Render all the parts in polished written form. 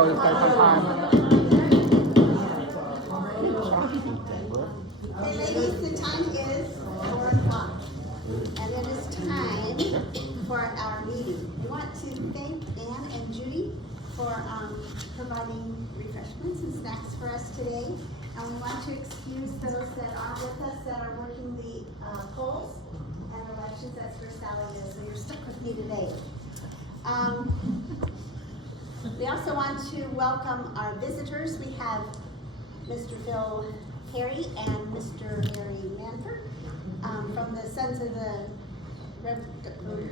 always start on time. Okay, ladies, the time is 4 o'clock, and it is time for our meeting. We want to thank Ann and Judy for providing refreshments and snacks for us today. And we want to excuse those that aren't with us that are working the polls and elections. That's where Sally is, so you're stuck with me today. We also want to welcome our visitors. We have Mr. Phil Harry and Mr. Harry Manford from the Sons of the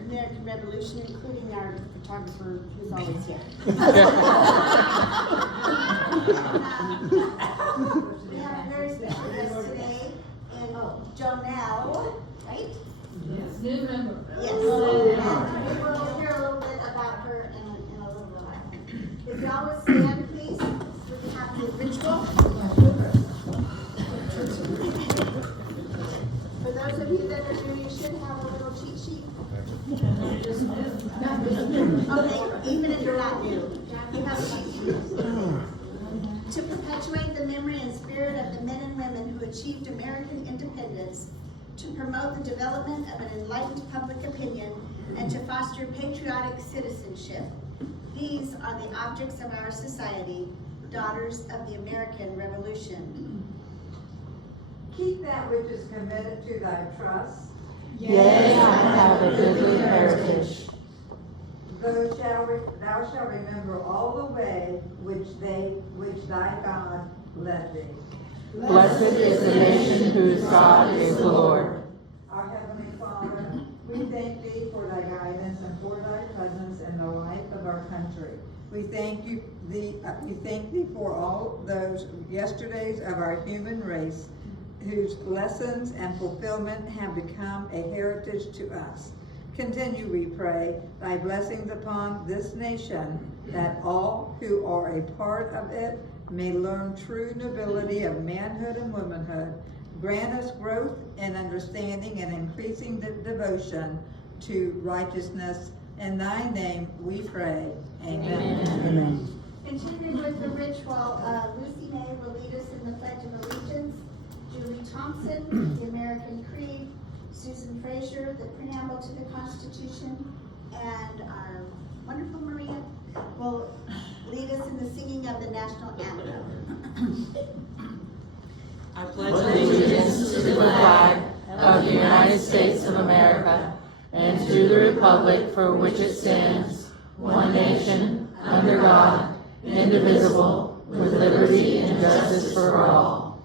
American Revolution, including our photographer who's always here. We have a very special guest today, and Jonelle, right? Yes. New member. Yes. And we'll hear a little bit about her in a little while. If y'all would stand, please, we can have the ritual. For those of you that are new, you should have a little cheat sheet. Okay, even if you're not new, you have a cheat sheet. To perpetuate the memory and spirit of the men and women who achieved American independence, to promote the development of an enlightened public opinion, and to foster patriotic citizenship. These are the objects of our society, daughters of the American Revolution. Keep that which is committed to thy trust. Yea, I have a goodly heritage. Thou shalt remember all the way which thy God led thee. Blessed is the nation whose God is the Lord. Our Heavenly Father, we thank thee for thy guidance and for thy presence in the life of our country. We thank thee for all those yesterdays of our human race whose lessons and fulfillment have become a heritage to us. Continue, we pray, thy blessings upon this nation, that all who are a part of it may learn true nobility of manhood and womanhood. Grant us growth in understanding and increasing devotion to righteousness. In thy name we pray. Amen. Amen. Continuing with the ritual, Lucy May will lead us in the Pledge of Allegiance. Julie Thompson, the American Creed. Susan Frazier, the preamble to the Constitution. And our wonderful Maria will lead us in the singing of the national anthem. I pledge allegiance to the flag of the United States of America and to the republic for which it stands, one nation, under God, indivisible, with liberty and justice for all.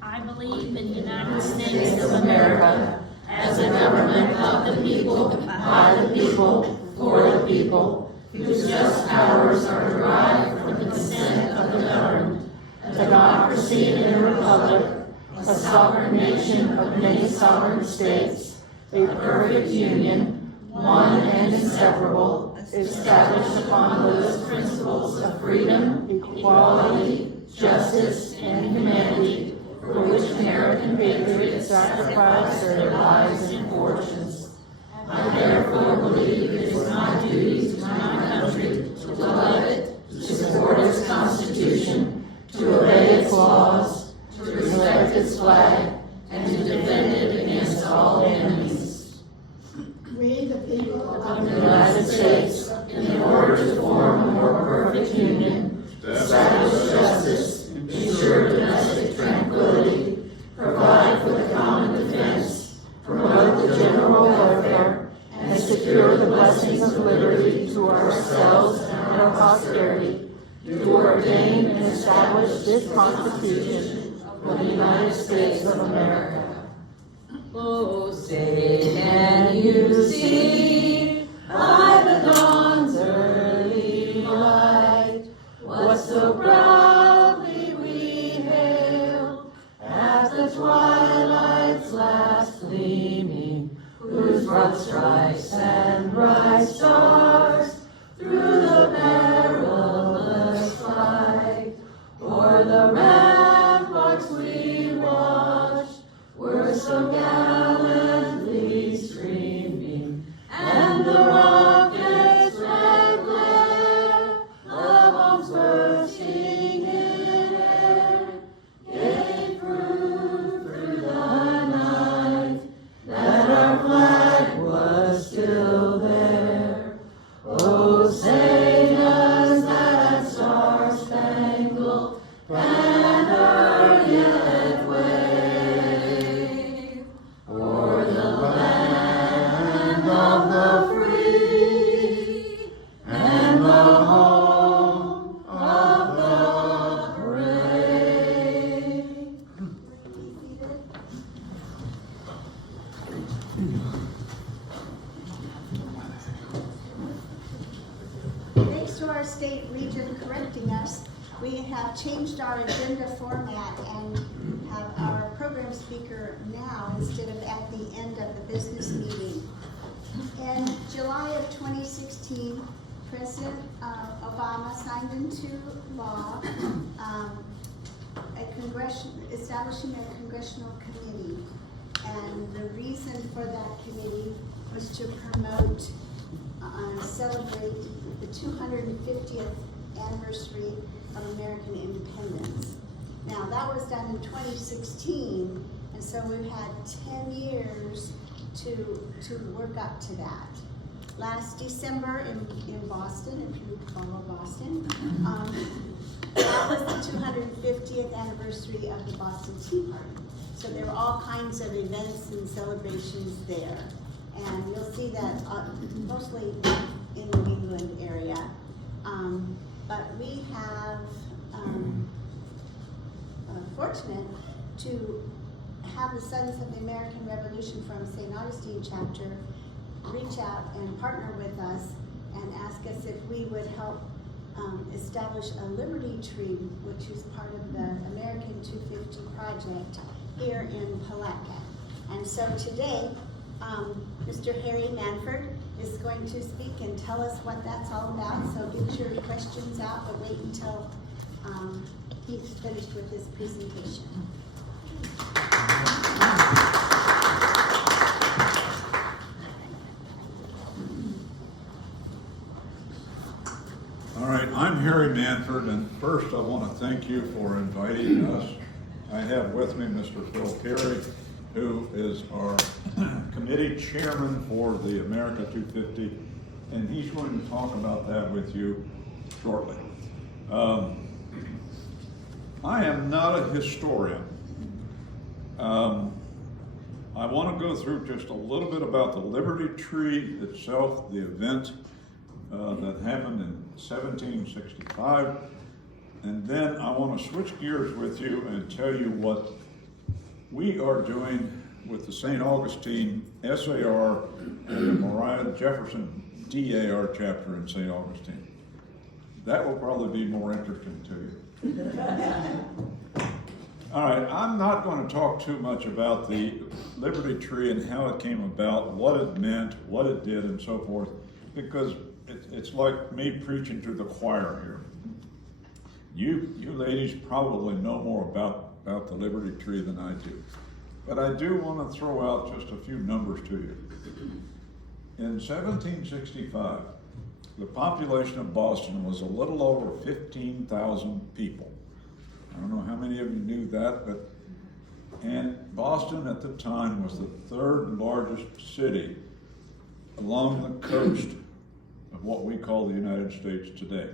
I believe in the United States of America as a government of the people, by the people, for the people, whose just powers are derived from the consent of the governed, a democracy and a republic, a sovereign nation of many sovereign states, a perfect union, one and inseparable, established upon those principles of freedom, equality, justice, and humanity, for which American patriots sacrifice their lives and fortunes. I therefore believe it is my duty to my country to love it, to support its Constitution, to obey its laws, to respect its flag, and to defend it against all enemies. We, the people Of the United States, in order to form a more perfect union, establish justice, ensure domestic tranquility, provide for the common defense, promote the general welfare, and secure the blessings of liberty to ourselves and our posterity, to ordain and establish this Constitution of the United States of America. Oh, say, can you see by the dawn's early light what so proudly we hailed at the twilight's last gleaming, whose broad stripes and bright stars through the perilous fight o'er the ramparts we watched were so gallantly streaming, and the rock state region correcting us, we have changed our agenda format and have our program speaker now instead of at the end of the business meeting. In July of 2016, President Obama signed into law establishing a congressional committee. And the reason for that committee was to promote celebrate the 250th anniversary of American independence. Now, that was done in 2016, and so we've had 10 years to work up to that. Last December in Boston, if you follow Boston, that was the 250th anniversary of the Boston Tea Party. So there were all kinds of events and celebrations there. And you'll see that mostly in the New England area. But we have fortunate to have the Sons of the American Revolution from St. Augustine chapter reach out and partner with us and ask us if we would help establish a Liberty Tree, which is part of the American 250 project here in Palatka. And so today, Mr. Harry Manford is going to speak and tell us what that's all about. So get your questions out, but wait until he's finished with his presentation. All right, I'm Harry Manford, and first I want to thank you for inviting us. I have with me Mr. Phil Carey, who is our committee chairman for the America 250, and he's going to talk about that with you shortly. I am not a historian. I want to go through just a little bit about the Liberty Tree itself, the event that happened in 1765, and then I want to switch gears with you and tell you what we are doing with the St. Augustine SAR and the Mariah Jefferson DAR chapter in St. Augustine. That will probably be more interesting to you. All right, I'm not going to talk too much about the Liberty Tree and how it came about, what it meant, what it did, and so forth, because it's like me preaching to the choir here. You ladies probably know more about the Liberty Tree than I do. But I do want to throw out just a few numbers to you. In 1765, the population of Boston was a little over 15,000 people. I don't know how many of you knew that, and Boston at the time was the third largest city along the coast of what we call the United States today.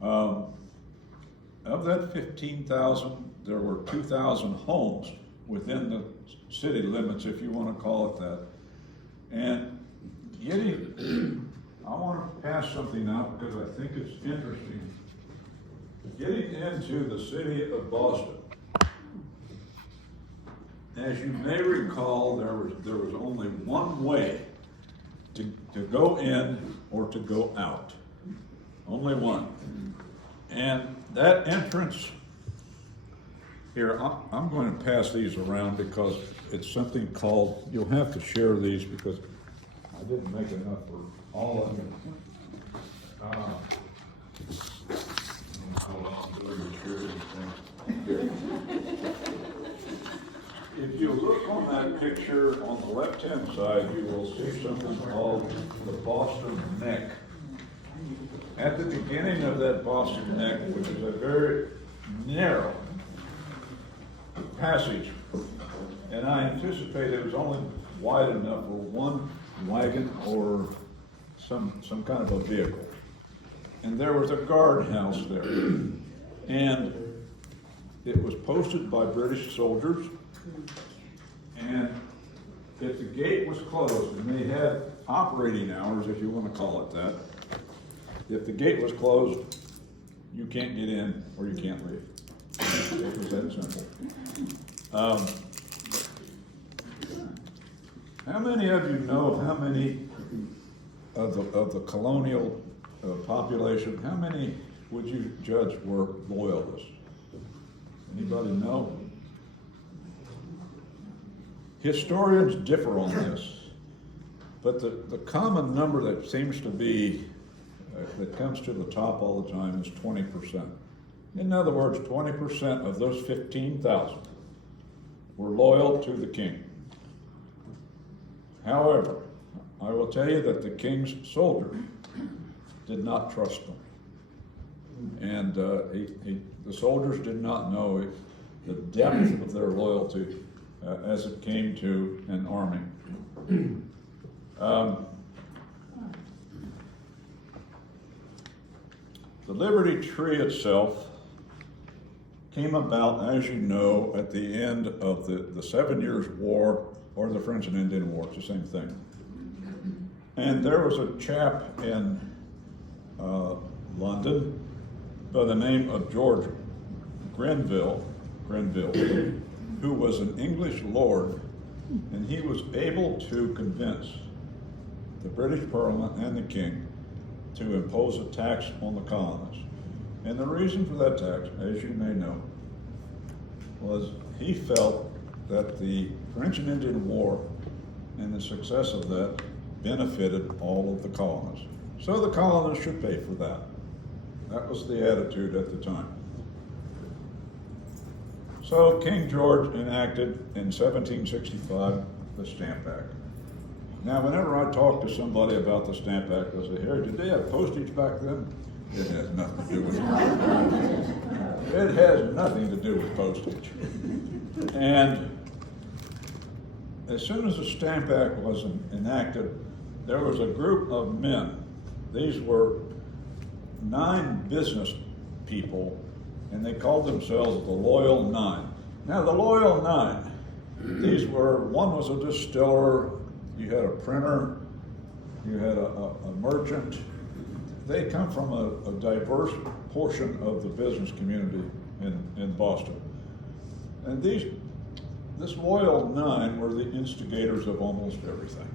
Of that 15,000, there were 2,000 homes within the city limits, if you want to call it that. And I want to pass something out because I think it's interesting. Getting into the city of Boston, as you may recall, there was only one way to go in or to go out. Only one. And that entrance here, I'm going to pass these around because it's something called, you'll have to share these because I didn't make enough for all of you. If you look on that picture on the left-hand side, you will see something called the Boston Neck. At the beginning of that Boston Neck, which is a very narrow passage, and I anticipate it was only wide enough for one wagon or some kind of a vehicle. And there was a guardhouse there. And it was posted by British soldiers. And if the gate was closed, and they had operating hours, if you want to call it that, if the gate was closed, you can't get in or you can't leave. It was that simple. How many of you know how many of the colonial population, how many would you judge were loyalists? Anybody know? Historians differ on this, but the common number that seems to be, that comes to the top all the time is 20%. In other words, 20% of those 15,000 were loyal to the king. However, I will tell you that the king's soldiers did not trust them. And the soldiers did not know the depth of their loyalty as it came to an army. The Liberty Tree itself came about, as you know, at the end of the 7 Years' War, or the French and Indian War. It's the same thing. And there was a chap in London by the name of George Grenville, who was an English lord, and he was able to convince the British Parliament and the king to impose a tax on the colonists. And the reason for that tax, as you may know, was he felt that the French and Indian War and the success of that benefited all of the colonists. So the colonists should pay for that. That was the attitude at the time. So King George enacted in 1765 the Stamp Act. Now, whenever I talk to somebody about the Stamp Act, I say, "Here, did they have postage back then?" It has nothing to do with it. It has nothing to do with postage. And as soon as the Stamp Act was enacted, there was a group of men. These were 9 business people, and they called themselves the Loyal Nine. Now, the Loyal Nine, one was a distiller, you had a printer, you had a merchant. They come from a diverse portion of the business community in Boston. And this Loyal Nine were the instigators of almost everything.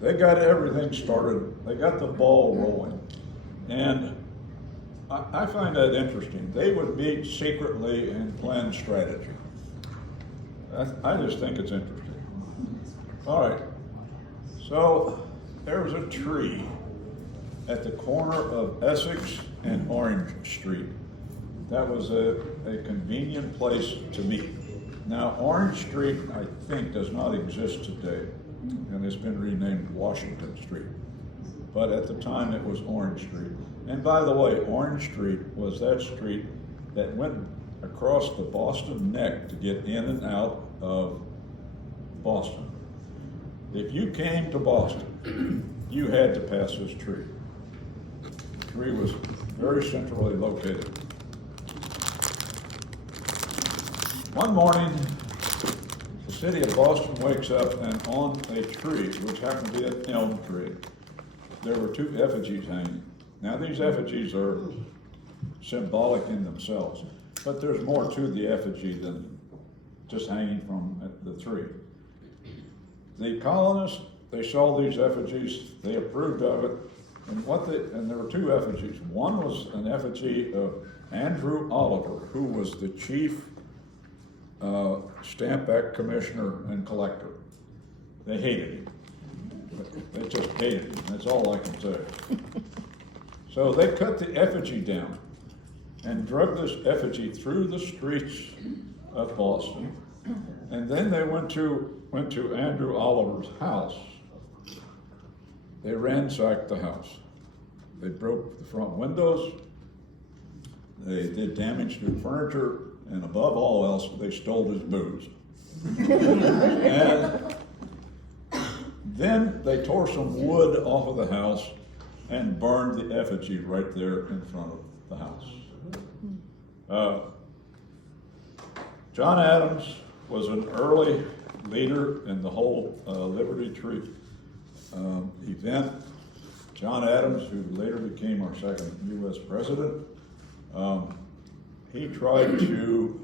They got everything started, they got the ball rolling. And I find that interesting. They would meet secretly and plan strategy. I just think it's interesting. All right, so there was a tree at the corner of Essex and Orange Street. That was a convenient place to meet. Now, Orange Street, I think, does not exist today, and it's been renamed Washington Street. But at the time, it was Orange Street. And by the way, Orange Street was that street that went across the Boston Neck to get in and out of Boston. If you came to Boston, you had to pass this tree. The tree was very centrally located. One morning, the city of Boston wakes up, and on a tree, which happened to be an elm tree, there were 2 effigies hanging. Now, these effigies are symbolic in themselves, but there's more to the effigy than just hanging from the tree. The colonists, they saw these effigies, they approved of it, and there were 2 effigies. One was an effigy of Andrew Oliver, who was the chief Stamp Act commissioner and collector. They hated him. They just hated him, that's all I can say. So they cut the effigy down and drug this effigy through the streets of Boston, and then they went to Andrew Oliver's house. They ransacked the house. They broke the front windows, they did damage to furniture, and above all else, they stole his booze. And then they tore some wood off of the house and burned the effigy right there in front of the house. John Adams was an early leader in the whole Liberty Tree event. John Adams, who later became our second U.S. president, he tried to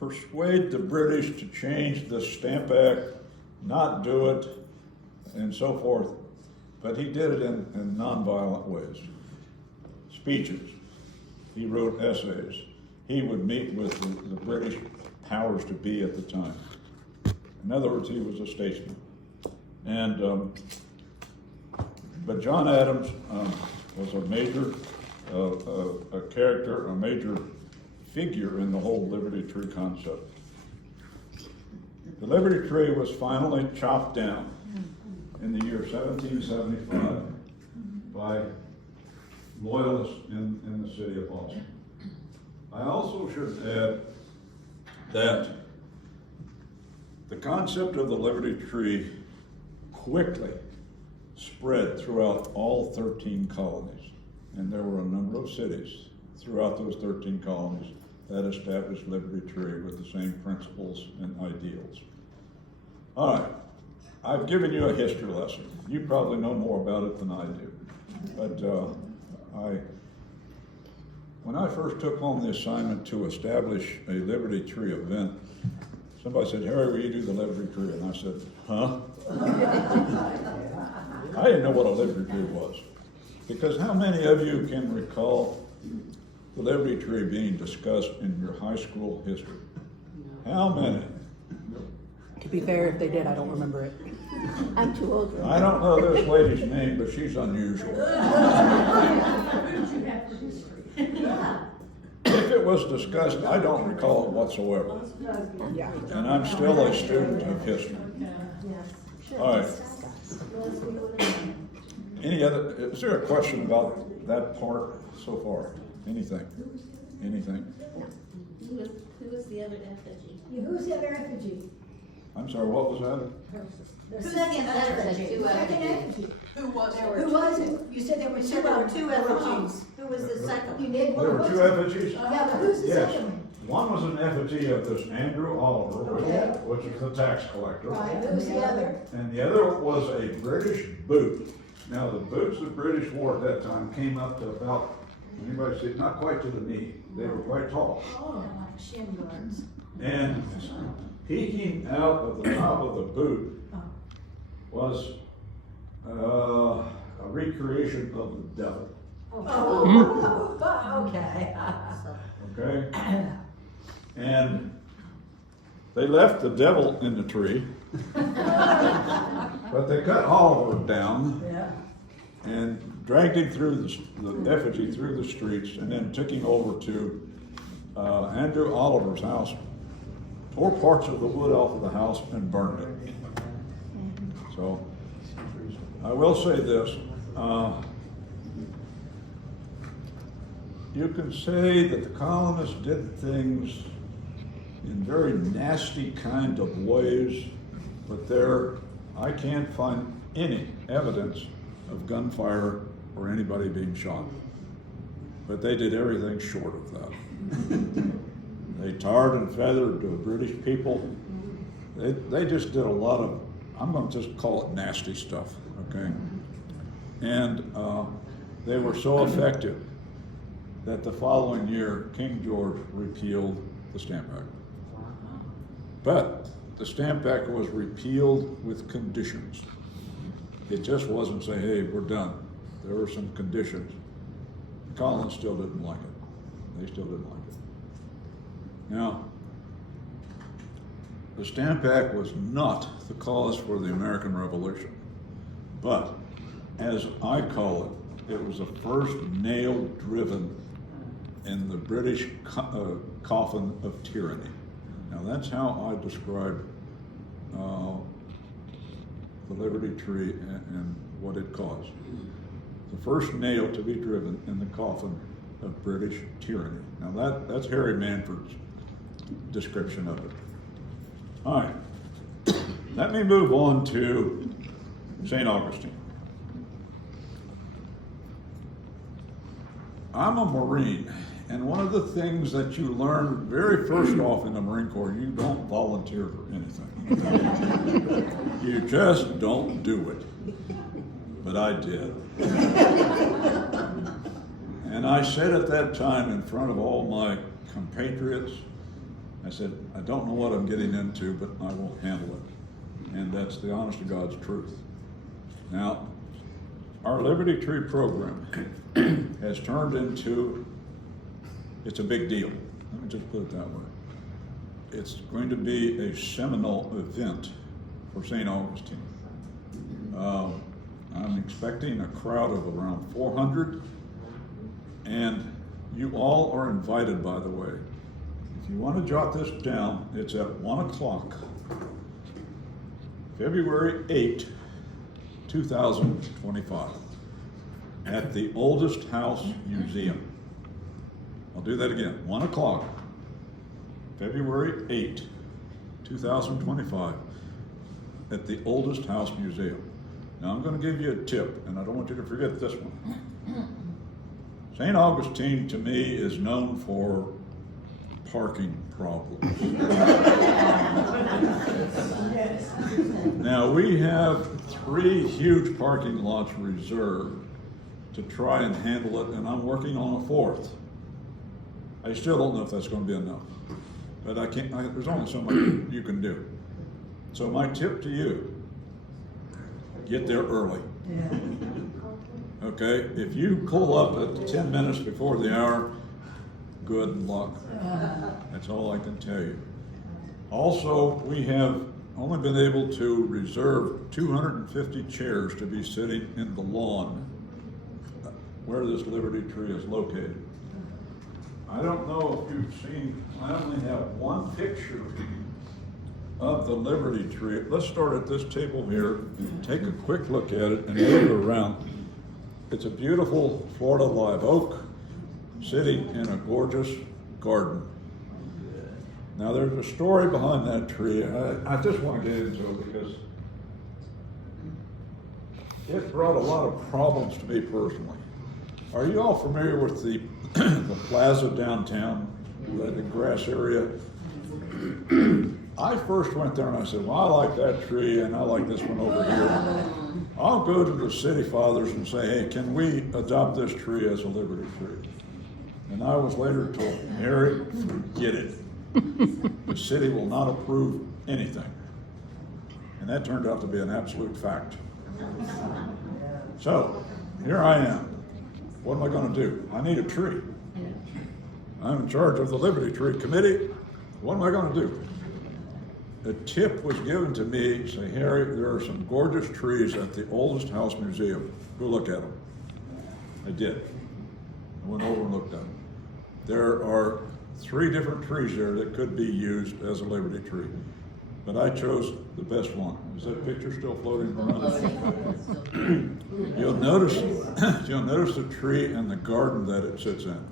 persuade the British to change the Stamp Act, not do it, and so forth. but he did it in nonviolent ways. Speeches. He wrote essays. He would meet with the British powers to be at the time. In other words, he was a statesman. And but John Adams was a major a character, a major figure in the whole Liberty Tree concept. The Liberty Tree was finally chopped down in the year 1775 by loyalists in the city of Boston. I also should add that the concept of the Liberty Tree quickly spread throughout all 13 colonies, and there were a number of cities throughout those 13 colonies that established Liberty Tree with the same principles and ideals. All right, I've given you a history lesson. You probably know more about it than I do, but when I first took on the assignment to establish a Liberty Tree event, somebody said, "Harry, will you do the Liberty Tree?" And I said, "Huh?" I didn't know what a Liberty Tree was. Because how many of you can recall the Liberty Tree being discussed in your high school history? How many? To be fair, if they did, I don't remember it. I'm too old. I don't know this lady's name, but she's unusual. If it was discussed, I don't recall it whatsoever. Yeah. And I'm still a student of history. All right. Any other, is there a question about that part so far? Anything? Anything? Who was the other effigy? Who's the other effigy? I'm sorry, what was that? Who's the other effigy? Second effigy. Who was Who was it? You said there were You two. said there were two of them. effigies. Who was the second? You named one. There were two effigies? Yeah, but who's the Yes. second one? One was an effigy of this Andrew Oliver, Okay. which is the tax collector. Right, who's the other? And the other was a British boot. Now, the boots the British wore at that time came up to about, anybody see, not quite to the knee. They were quite tall. Oh, like shin guards. And peeking out of the top of the boot was a recreation of the devil. Oh, okay. Okay? And they left the devil in the tree, but they cut Oliver down Yeah. and dragged him through the effigy through the streets, and then took him over to Andrew Oliver's house, tore parts of the wood off of the house and burned it. So I will say this, you can say that the colonists did things in very nasty kind of ways, but I can't find any evidence of gunfire or anybody being shot. But they did everything short of that. They tarred and feathered the British people. They just did a lot of, I'm going to just call it nasty stuff, okay? And they were so effective that the following year, King George repealed the Stamp Act. But the Stamp Act was repealed with conditions. It just wasn't saying, hey, we're done. There were some conditions. The colonists still didn't like it. They still didn't like it. Now, the Stamp Act was not the cause for the American Revolution, but as I call it, it was the first nail driven in the British coffin of tyranny. Now that's how I describe the Liberty Tree and what it caused. The first nail to be driven in the coffin of British tyranny. Now that's Harry Manford's description of it. All right, let me move on to St. Augustine. I'm a Marine, and one of the things that you learn very first off in the Marine Corps, you don't volunteer for anything. You just don't do it. But I did. And I said at that time in front of all my compatriots, I said, I don't know what I'm getting into, but I will handle it. And that's the honest to God's truth. Now, our Liberty Tree program has turned into, it's a big deal. Let me just put it that way. It's going to be a seminal event for St. Augustine. I'm expecting a crowd of around 400, and you all are invited, by the way. If you want to jot this down, it's at 1 o'clock, February 8, 2025, at the Oldest House Museum. I'll do that again, 1 o'clock, February 8, 2025, at the Oldest House Museum. Now I'm going to give you a tip, and I don't want you to forget this one. St. Augustine, to me, is known for parking problems. Now, we have 3 huge parking lots reserved to try and handle it, and I'm working on a 4th. I still don't know if that's going to be enough, but there's only so much you can do. So my tip to you, get there early. Okay, if you pull up at 10 minutes before the hour, good luck. That's all I can tell you. Also, we have only been able to reserve 250 chairs to be sitting in the lawn where this Liberty Tree is located. I don't know if you've seen, I only have one picture of the Liberty Tree. Let's start at this table here, take a quick look at it and move it around. It's a beautiful Florida live oak sitting in a gorgeous garden. Now there's a story behind that tree. I just want to get into it because it brought a lot of problems to me personally. Are you all familiar with the plaza downtown, the grass area? I first went there and I said, well, I like that tree and I like this one over here. I'll go to the city fathers and say, hey, can we adopt this tree as a Liberty tree? And I was later told, Harry, forget it. The city will not approve anything. And that turned out to be an absolute fact. So, here I am. What am I going to do? I need a tree. I'm in charge of the Liberty Tree Committee. What am I going to do? A tip was given to me, say, Harry, there are some gorgeous trees at the Oldest House Museum. Go look at them. I did. I went over and looked at them. There are 3 different trees there that could be used as a Liberty tree, but I chose the best one. Is that picture still floating around? You'll notice the tree and the garden that it sits in.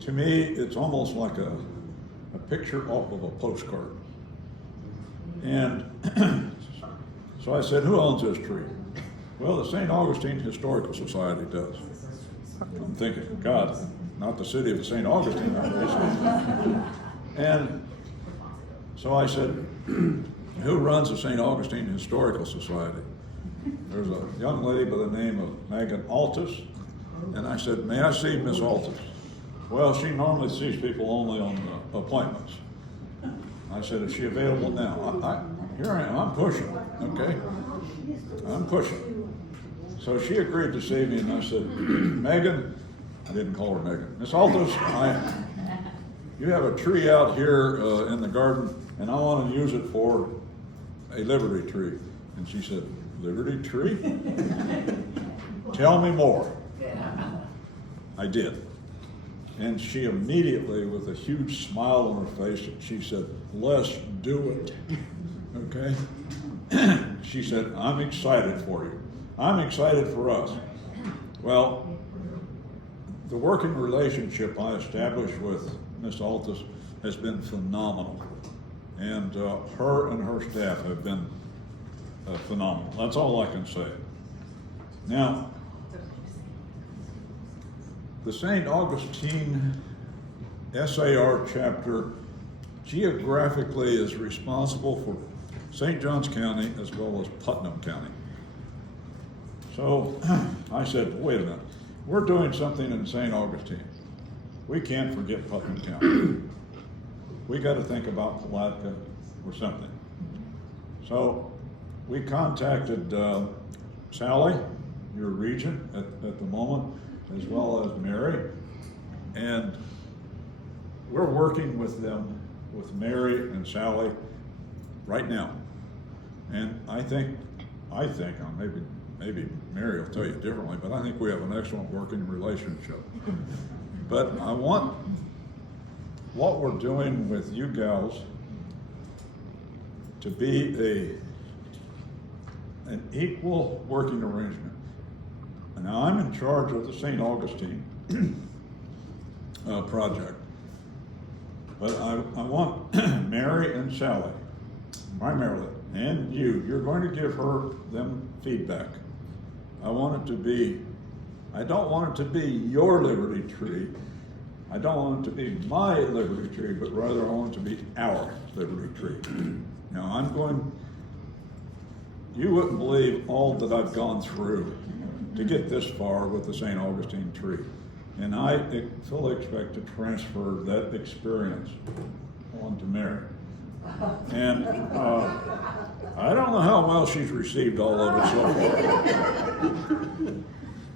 To me, it's almost like a picture off of a postcard. And so I said, who owns this tree? Well, the St. Augustine Historical Society does. I'm thinking, God, not the city of St. Augustine, obviously. And so I said, who runs the St. Augustine Historical Society? There's a young lady by the name of Megan Altus. And I said, may I see Miss Altus? Well, she normally sees people only on appointments. I said, is she available now? Here I am, I'm pushing, okay? I'm pushing. So she agreed to see me, and I said, Megan, I didn't call her Megan, Miss Altus, you have a tree out here in the garden, and I want to use it for a Liberty tree. And she said, Liberty tree? Tell me more. I did. And she immediately, with a huge smile on her face, she said, let's do it, okay? She said, I'm excited for you. I'm excited for us. Well, the working relationship I established with Miss Altus has been phenomenal. And her and her staff have been phenomenal. That's all I can say. Now, the St. Augustine SAR chapter geographically is responsible for St. Johns County as well as Putnam County. So I said, wait a minute, we're doing something in St. Augustine. We can't forget Putnam County. We got to think about Palatka or something. So we contacted Sally, your region at the moment, as well as Mary. And we're working with them, with Mary and Sally, right now. And I think, maybe Mary will tell you differently, but I think we have an excellent working relationship. But I want what we're doing with you gals to be an equal working arrangement. Now, I'm in charge of the St. Augustine project, but I want Mary and Sally, primarily, and you're going to give them feedback. I don't want it to be your Liberty Tree. I don't want it to be my Liberty Tree, but rather I want it to be our Liberty Tree. Now, you wouldn't believe all that I've gone through to get this far with the St. Augustine tree. And I fully expect to transfer that experience onto Mary. And I don't know how well she's received all of it so far.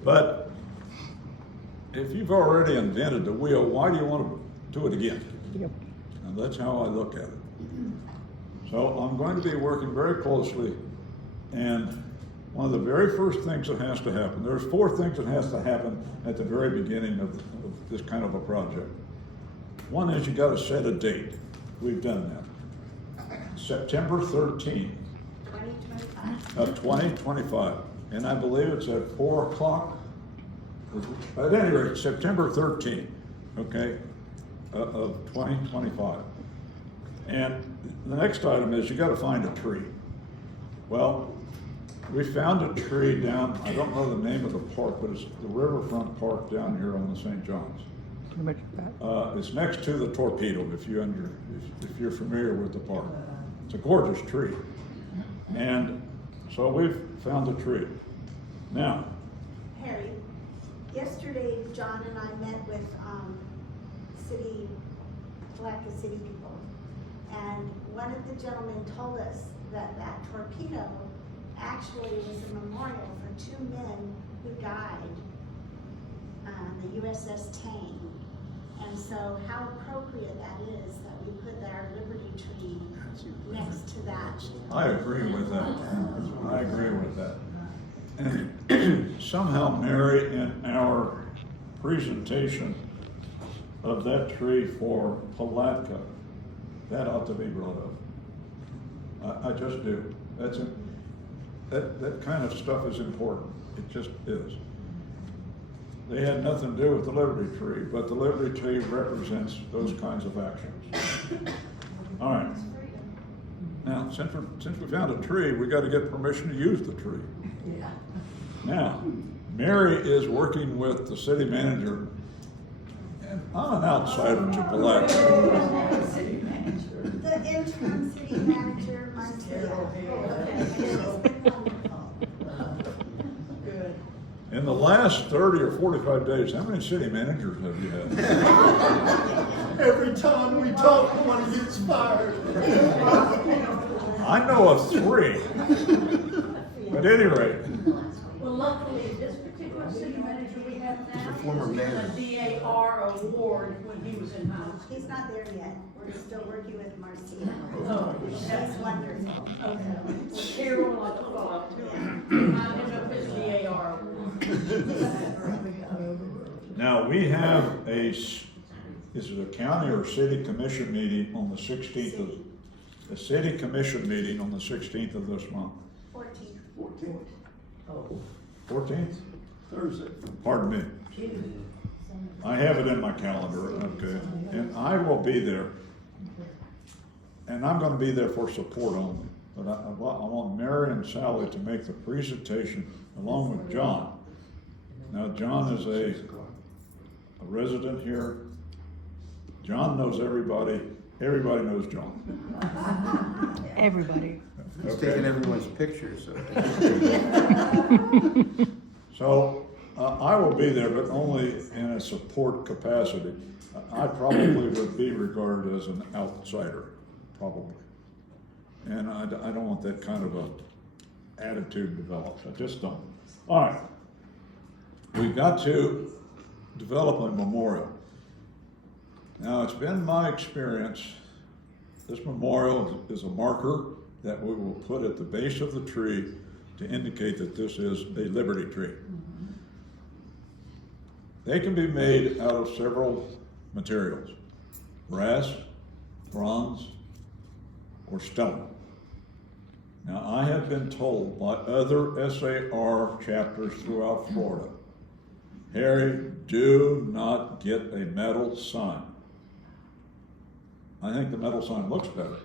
But if you've already invented the wheel, why do you want to do it again? Yep. And that's how I look at it. So I'm going to be working very closely, and one of the very first things that has to happen, there's 4 things that has to happen at the very beginning of this kind of a project. One is you got to set a date. We've done that. September 13th 2025. of 2025, and I believe it's at 4 o'clock. At any rate, September 13th, okay, of 2025. And the next item is you got to find a tree. Well, we found a tree down, I don't know the name of the park, but it's the riverfront park down here on the St. John's. Can you mention that? It's next to the Torpedo, if you're familiar with the park. It's a gorgeous tree. And so we've found a tree. Now, Harry, yesterday John and I met with Palatka City people, and one of the gentlemen told us that torpedo actually was a memorial for 2 men who died on the USS Tane. And so how appropriate that is that we put our Liberty tree next to that. I agree with that. I agree with that. And somehow, Mary, in our presentation of that tree for Palatka, that ought to be brought up. I just do. That kind of stuff is important. It just is. They had nothing to do with the Liberty Tree, but the Liberty Tree represents those kinds of actions. All right. Now, since we found a tree, we got to get permission to use the tree. Yeah. Now, Mary is working with the city manager, and I'm an outsider to Palatka. The interim city manager, Marcia. And she's been wonderful. Good. In the last 30 or 45 days, how many city managers have you had? Every time we talk, one gets fired. I know of 3. But at any rate, Well, luckily, this particular city manager we have now. former He mayor. was a DAR award when he was in high school. He's not there yet. We're still working with Marcia. Oh, She's wonderful. Okay. Carol, I'll follow up too. I didn't know if it's DAR award. now we have is it a county or city commission meeting on the 16th of, a city commission meeting on the 16th of this month? 14. 14th, 14th? Thursday. Pardon me. I have it in my calendar, okay, and I will be there. And I'm gonna be there for support only, but I want Mary and Sally to make the presentation along with John. Now, John is a resident here. John knows everybody knows John. Everybody. He's Okay. taking everyone's pictures. So, I will be there, but only in a support capacity. I probably would be regarded as an outsider, probably. And I don't want that kind of a attitude developed, I just don't. All right, we've got to develop a memorial. Now, it's been my experience, this memorial is a marker that we will put at the base of the tree to indicate that this is a liberty tree. They can be made out of several materials: brass, bronze, or stone. Now, I have been told by other SAR chapters throughout Florida, Harry, do not get a metal sign. I think the metal sign looks better,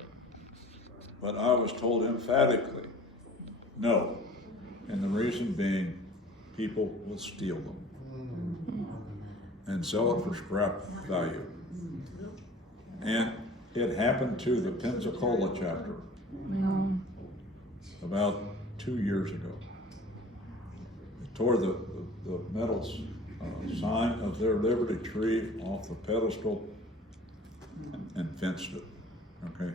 but I was told emphatically, no. And the reason being, people will steal them and sell it for scrap value. And it happened to the Pensacola chapter about 2 years ago. They tore the metal sign of their liberty tree off the pedestal and fenced it, okay?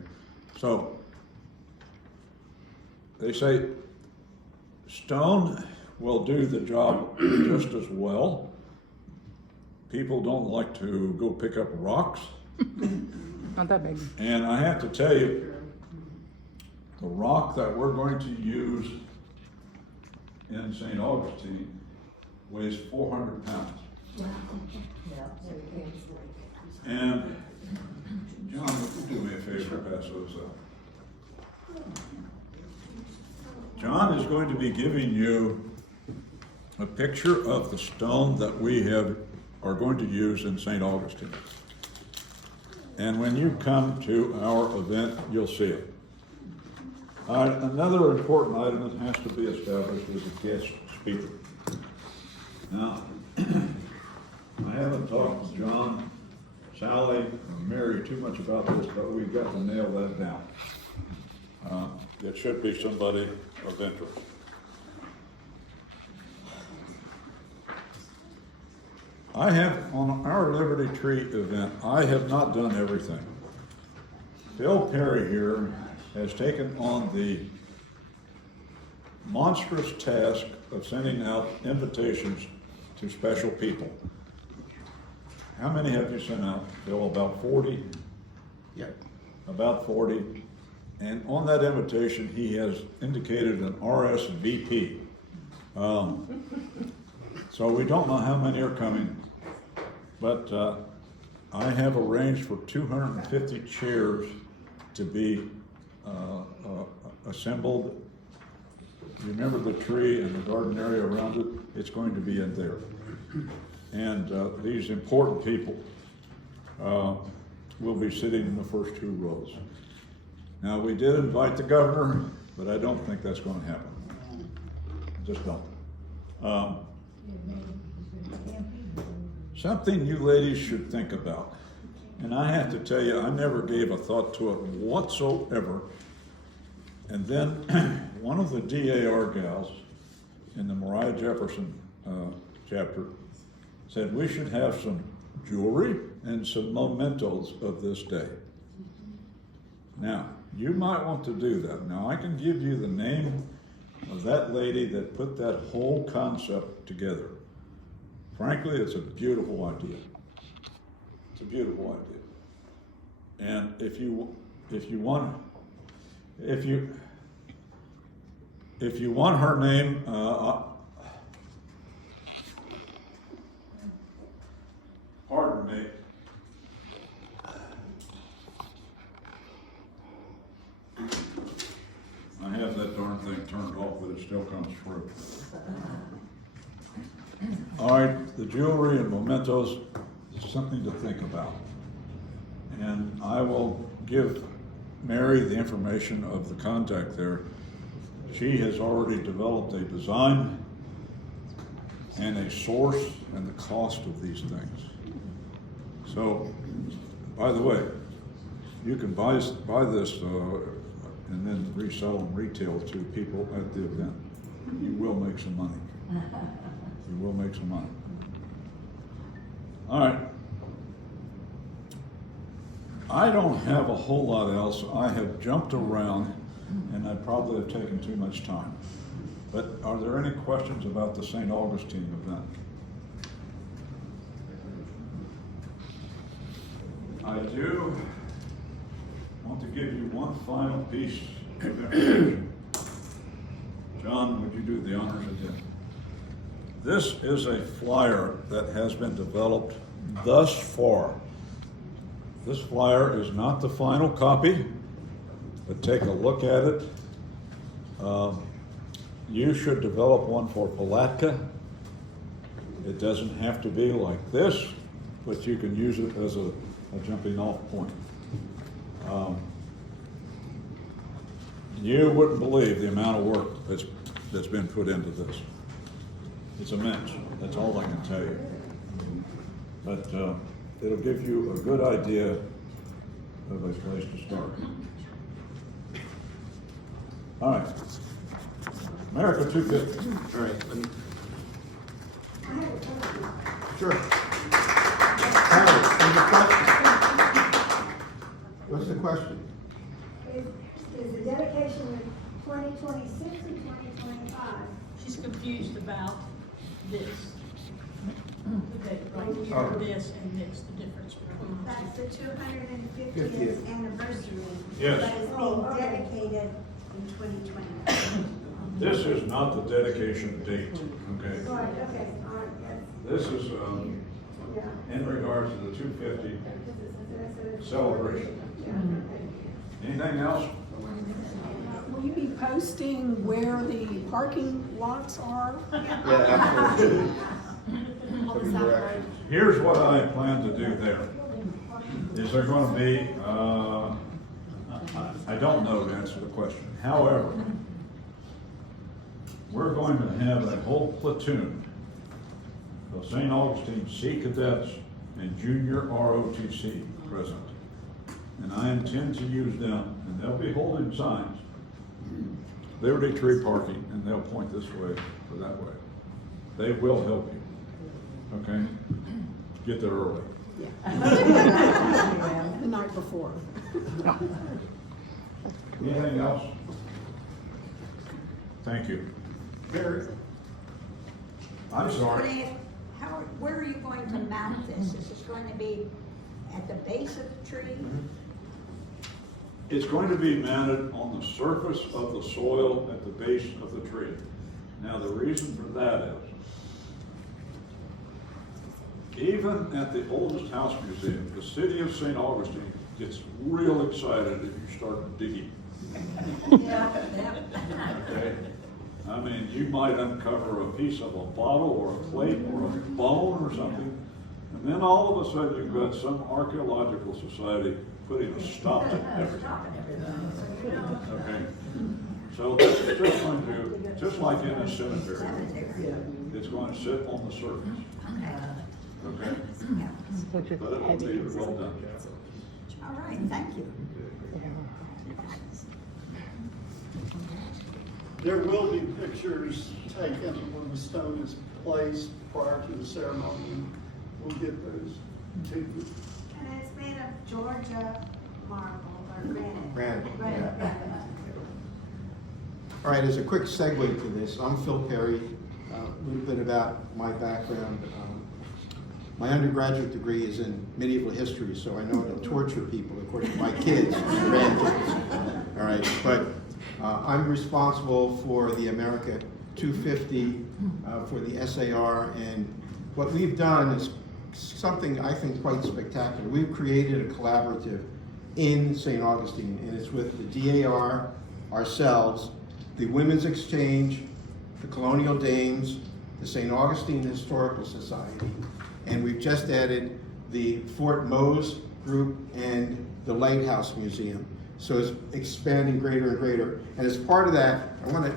So, they say stone will do the job just as well. People don't like to go pick up rocks. Not that big. And I have to tell you, the rock that we're going to use in St. Augustine weighs 400 pounds. And John, would you do me a favor, pass those up? John is going to be giving you a picture of the stone that we are going to use in St. Augustine. And when you come to our event, you'll see it. Another important item that has to be established is a guest speaker. Now, I haven't talked to John, Sally, and Mary too much about this, but we've got to nail that down. It should be somebody of interest. I have, on our Liberty Tree event, I have not done everything. Bill Perry here has taken on the monstrous task of sending out invitations to special people. How many have you sent out, Bill? About 40? Yep. About 40. And on that invitation, he has indicated an RSVP. So we don't know how many are coming, but I have arranged for 250 chairs to be assembled. Remember the tree and the garden area around it? It's going to be in there. And these important people will be sitting in the first 2 rows. Now, we did invite the governor, but I don't think that's going to happen. Just don't. Something you ladies should think about, and I have to tell you, I never gave a thought to it whatsoever. And then one of the DAR gals in the Mariah Jefferson chapter said we should have some jewelry and some mementos of this day. Now, you might want to do that. Now, I can give you the name of that lady that put that whole concept together. Frankly, it's a beautiful idea. It's a beautiful idea. And if you want her name, pardon me. I have that darn thing turned off, but it still comes through. All right, the jewelry and mementos is something to think about. And I will give Mary the information of the contact there. She has already developed a design and a source and the cost of these things. So, by the way, you can buy this and then resell them retail to people at the event. You will make some money. You will make some money. All right. I don't have a whole lot else. I have jumped around and I probably have taken too much time. But are there any questions about the St. Augustine event? I do want to give you one final piece of information. John, would you do the honors again? This is a flyer that has been developed thus far. This flyer is not the final copy, but take a look at it. You should develop one for Palatka. It doesn't have to be like this, but you can use it as a jumping off point. You wouldn't believe the amount of work that's been put into this. It's immense. That's all I can tell you. But it'll give you a good idea of a place to start. All right. America 250. All right. Sure. Howard, any questions? What's the question? Is the dedication 2026 or 2025? She's confused about this. The date right here, Oh. this and this, the difference between the That's two. the 250th 50th. anniversary. Yes. But it's being dedicated in 2020. This is not the dedication date, okay? Right, okay, all right, yes, This is yeah. in regards to the 250 celebration. Anything else? Will you be posting where the parking lots are? Yeah, absolutely. Some directions. Here's what I plan to do there. Is there going to be, I don't know to answer the question. However, we're going to have a whole platoon of St. Augustine Sea Cadets and Junior ROTC present. And I intend to use them, and they'll be holding signs. Liberty Tree parking, and they'll point this way or that way. They will help you, okay? Get there early. The night before. Anything else? Thank you. Mary, I'm sorry. Where are you going to mount this? Is this going to be at the base of the tree? It's going to be mounted on the surface of the soil at the base of the tree. Now, the reason for that is, even at the oldest house museum, the city of St. Augustine gets real excited if you start digging. Okay? I mean, you might uncover a piece of a bottle or a plate or a bone or something, and then all of a sudden you've got some archaeological society putting a stop to everything. Okay? So this is just going to, just like in a cemetery, it's going to sit on the surface. Okay? But it will be well done. All right, thank you. there will be pictures taken when the stone is placed prior to the ceremony. We'll get those to you. And it's made of Georgia marble or granite. Granite, Granite, yeah. granite. All right, as a quick segue to this, I'm Phil Perry. A little bit about my background. My undergraduate degree is in medieval history, so I know how to torture people according to my kids and grandkids. All right, but I'm responsible for the America 250 for the SAR, and what we've done is something I think quite spectacular. We've created a collaborative in St. Augustine, and it's with the DAR, ourselves, the Women's Exchange, the Colonial Dames, the St. Augustine Historical Society, and we've just added the Fort Mose group and the Lighthouse Museum. So it's expanding greater and greater. And as part of that,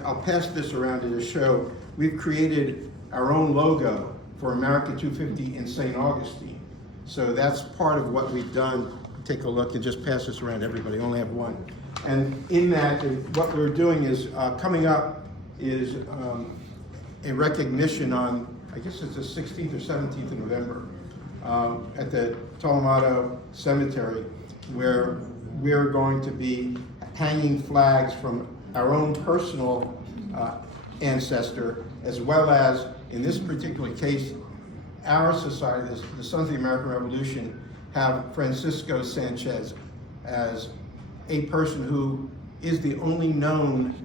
I'll pass this around to show, we've created our own logo for America 250 in St. Augustine. So that's part of what we've done. Take a look and just pass this around to everybody. I only have one. And in that, what we're doing is, coming up is a recognition on, I guess it's the 16th or 17th of November, at the Tolomato Cemetery, where we're going to be hanging flags from our own personal ancestor, as well as, in this particular case, our society, the Sons of the American Revolution, have Francisco Sanchez as a person who is the only known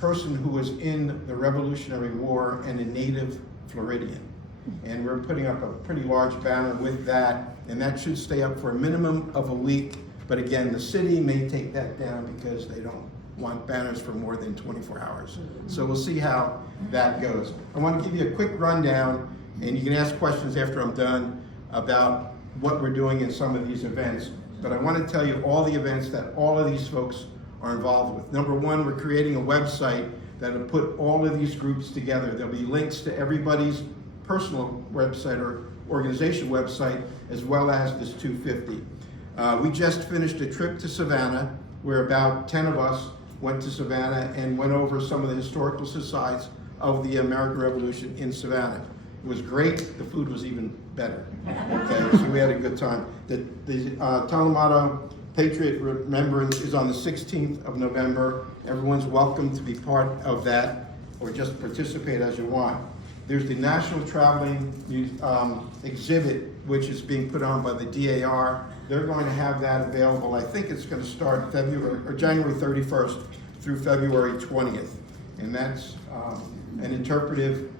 person who was in the Revolutionary War and a native Floridian. And we're putting up a pretty large banner with that, and that should stay up for a minimum of a week. But again, the city may take that down because they don't want banners for more than 24 hours. So we'll see how that goes. I want to give you a quick rundown, and you can ask questions after I'm done about what we're doing in some of these events. But I want to tell you all the events that all of these folks are involved with. Number one, we're creating a website that will put all of these groups together. There'll be links to everybody's personal website or organization website, as well as this 250. We just finished a trip to Savannah, where about 10 of us went to Savannah and went over some of the historical societies of the American Revolution in Savannah. It was great. The food was even better. Okay, so we had a good time. The Talamato Patriot Remembrance is on the 16th of November. Everyone's welcome to be part of that, or just participate as you want. There's the National Traveling Exhibit, which is being put on by the DAR. They're going to have that available. I think it's going to start January 31st through February 20th. And that's an interpretive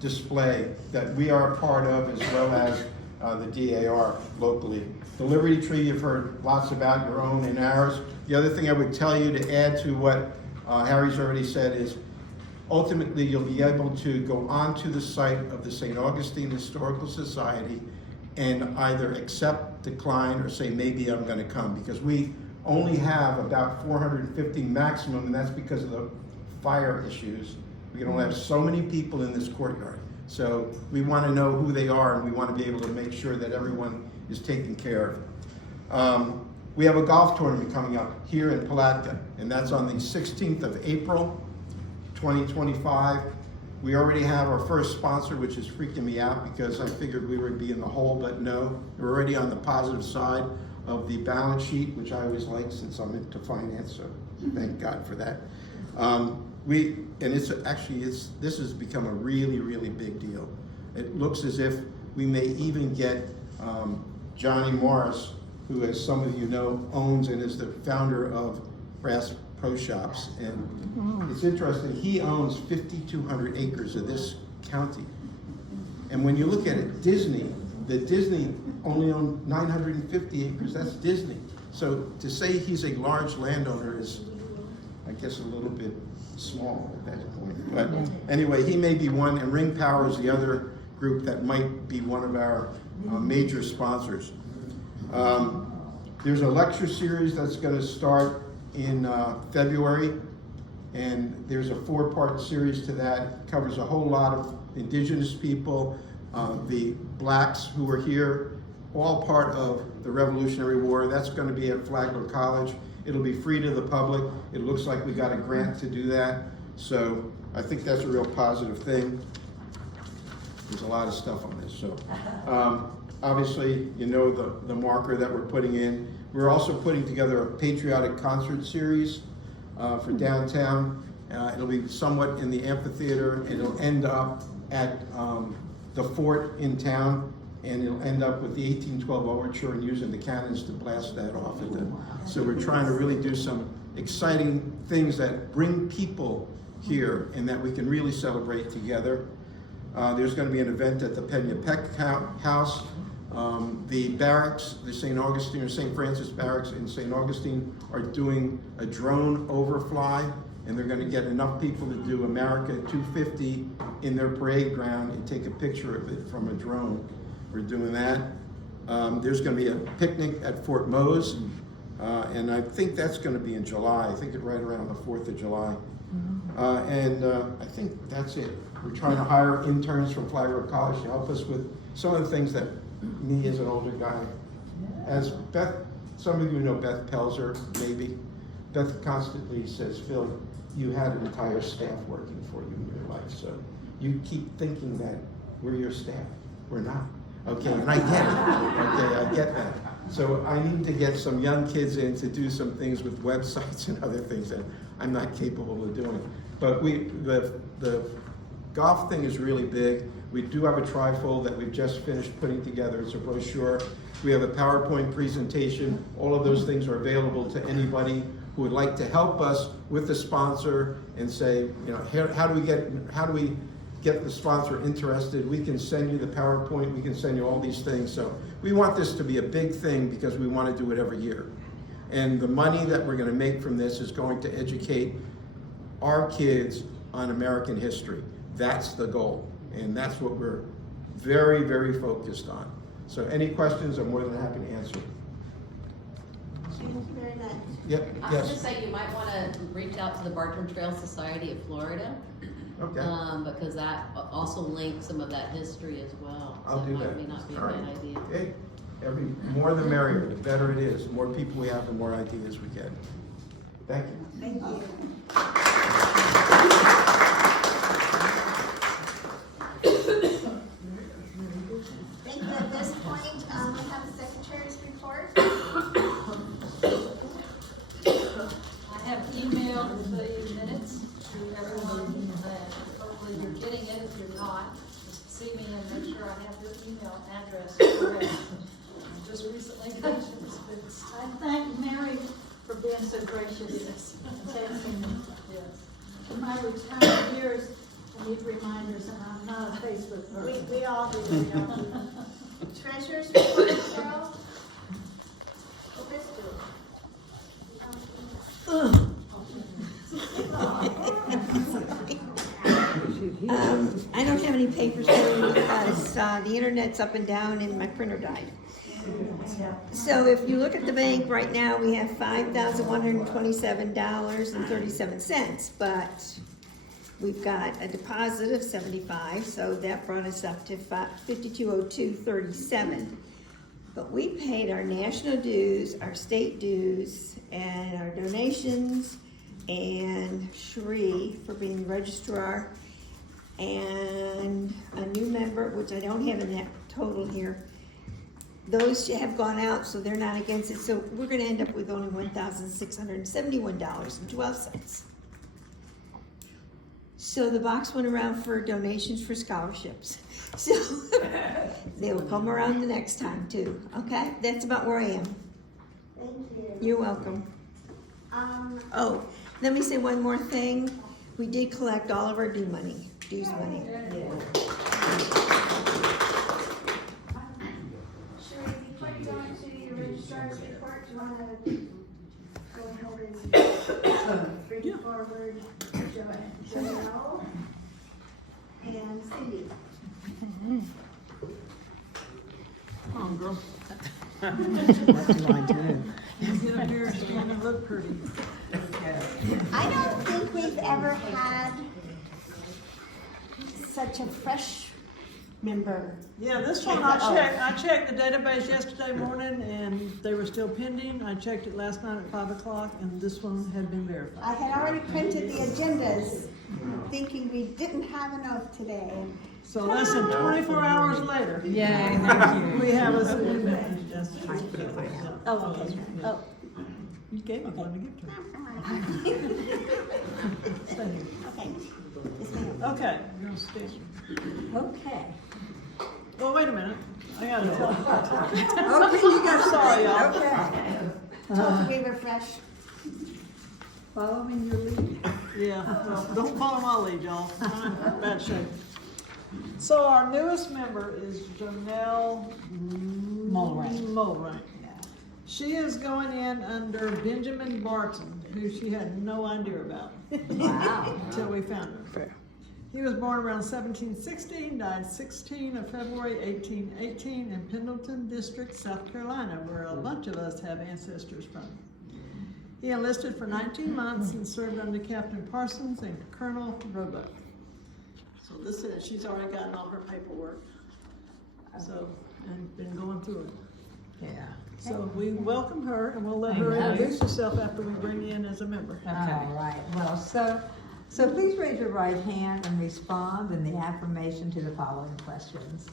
display that we are a part of, as well as the DAR locally. The Liberty Tree, you've heard lots about, your own and ours. The other thing I would tell you to add to what Harry's already said is, ultimately you'll be able to go onto the site of the St. Augustine Historical Society and either accept, decline, or say, maybe I'm going to come, because we only have about 450 maximum, and that's because of the fire issues. We can only have so many people in this courtyard. So we want to know who they are, and we want to be able to make sure that everyone is taken care of. We have a golf tournament coming up here in Palatka, and that's on the 16th of April, 2025. We already have our first sponsor, which is freaking me out because I figured we would be in the hole, but no. We're already on the positive side of the balance sheet, which I always like since I'm into finance, so thank God for that. This has become a really, really big deal. It looks as if we may even get Johnny Morris, who, as some of you know, owns and is the founder of Brass Pro Shops. And it's interesting, he owns 5,200 acres of this county. And when you look at it, Disney only owned 950 acres, that's Disney. So to say he's a large landowner is, I guess, a little bit small at that point. But anyway, he may be one, and Ring Power is the other group that might be one of our major sponsors. There's a lecture series that's going to start in February, and there's a 4-part series to that. It covers a whole lot of indigenous people, the blacks who were here, all part of the Revolutionary War. That's going to be at Flagler College. It'll be free to the public. It looks like we got a grant to do that, so I think that's a real positive thing. There's a lot of stuff on this. So obviously, you know the marker that we're putting in. We're also putting together a patriotic concert series for downtown. It'll be somewhat in the amphitheater, and it'll end up at the fort in town, and it'll end up with the 1812 overture and using the cannons to blast that off at them. So we're trying to really do some exciting things that bring people here and that we can really celebrate together. There's going to be an event at the Pena Peck House. The barracks, the St. Augustine or St. Francis Barracks in St. Augustine are doing a drone overfly, and they're going to get enough people to do America 250 in their parade ground and take a picture of it from a drone. We're doing that. There's going to be a picnic at Fort Mose, and I think that's going to be in July. I think it's right around the 4th of July. I think that's it. We're trying to hire interns from Flagler College to help us with some of the things that me as an older guy, as Beth, some of you know Beth Pelzer, maybe. Beth constantly says, Phil, you had an entire staff working for you in your life, so you keep thinking that we're your staff. We're not. Okay, and I get it. Okay, I get that. So I need to get some young kids in to do some things with websites and other things that I'm not capable of doing. But the golf thing is really big. We do have a trifold that we've just finished putting together. It's a brochure. We have a PowerPoint presentation. All of those things are available to anybody who would like to help us with the sponsor and say, you know, how do we get the sponsor interested? We can send you the PowerPoint, we can send you all these things. So we want this to be a big thing because we want to do it every year. And the money that we're going to make from this is going to educate our kids on American history. That's the goal. And that's what we're very, very focused on. So any questions, I'm more than happy to answer. Thank you very much. Yep, I was gonna yes. say, you might wanna reach out to the Bartram Trail Society of Florida, Okay. because that also links some of that history as well. I'll do So that. it may not be a All right. bad idea. Hey, more the merrier, the better it is. The more people we have, the more ideas we get. Thank you. Thank you. Thank you. At this point, we have a secretary's report. I have emailed the minutes to everyone, and hopefully you're getting it. If you're not, just see me and make sure I have your email address correct. I just recently got yours, but I thank Mary for being so gracious and taking yes. in my retirement years. I need reminders, and I'm not a Facebook person. We all do. Treasurer's report, Cheryl. I don't have any papers for you because the internet's up and down and my printer died. So if you look at the bank right now, we have $5,127.37, but we've got a deposit of 75, so that brought us up to 5202.37. But we paid our national dues, our state dues, and our donations, and Sheree for being the registrar, and a new member, which I don't have in that total here. Those have gone out, so they're not against it, so we're gonna end up with only $1,671.12. So the box went around for donations for scholarships. So they will come around the next time too, okay? That's about where I am. Thank you. You're welcome. Oh, let me say one more thing. We did collect all of our dues money. Sheree, before you go into your registrar's report, do you want to go ahead and bring forward Joelle and Cindy? Come on, girl. Get up here and stand and look pretty. I don't think we've ever had such a fresh member. Yeah, this one I checked the database yesterday morning and they were still pending. I checked it last night at 5 o'clock and this one had been verified. I had already printed the agendas, thinking we didn't have an oath today. So less than 24 hours later. Yay, We have a. Oh, okay. Oh. You gave me one to give to her. Stay here. Okay. Yes, ma'am. Okay, you're gonna stay. Okay. Well, wait a minute. I gotta tell you. Okay, you got, Sorry, y'all. okay. Told we were fresh. Following your lead. Yeah, well, don't follow my lead, y'all. I'm in bad shape. So our newest member is Janelle Mulray. She is going in under Benjamin Barton, who she had no idea about. Wow. Until we found her. He was born around 1716, died 16 of February 1818 in Pendleton District, South Carolina, where a bunch of us have ancestors from. He enlisted for 19 months and served under Captain Parsons and Colonel Roebuck. So this is, she's already gotten all her paperwork. So, and been going through it. Yeah. So we welcome her and we'll let her introduce herself after we bring you in as a member. All right, well, so please raise your right hand and respond in the affirmation to the following questions.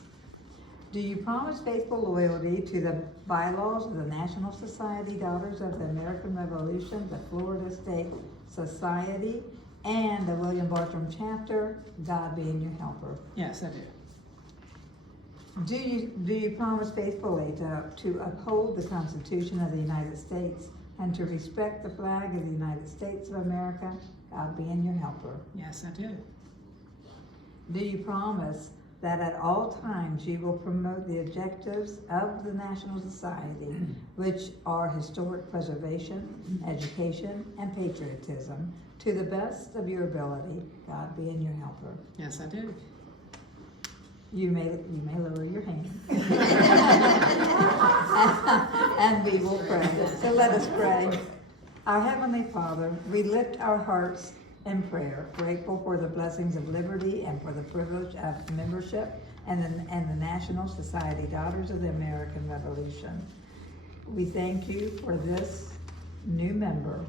Do you promise faithful loyalty to the bylaws of the National Society Daughters of the American Revolution, the Florida State Society, and the William Bartram Chapter, God being your helper? Yes, I do. Do you promise faithfully to uphold the Constitution of the United States and to respect the flag of the United States of America, God being your helper? Yes, I do. Do you promise that at all times you will promote the objectives of the National Society, which are historic preservation, education, and patriotism, to the best of your ability, God being your helper? Yes, I do. You may lower your hand. And we will pray. So let us pray. Our Heavenly Father, we lift our hearts in prayer, grateful for the blessings of liberty and for the privilege of membership and the National Society Daughters of the American Revolution. We thank you for this new member